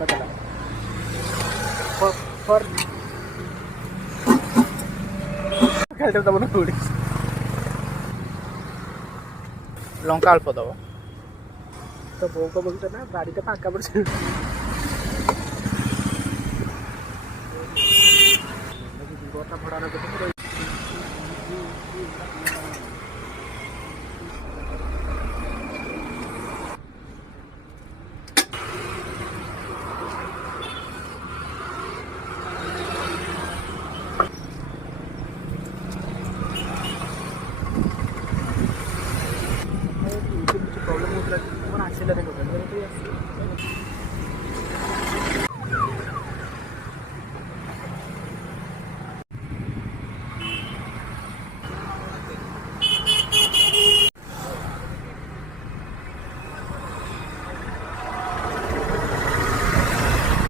कतला फर खाइटा दबो ना थोड़ी लंका अल्प दबो तो बोक बोलते ना गाड़ी तो फांका पड़ भड़ा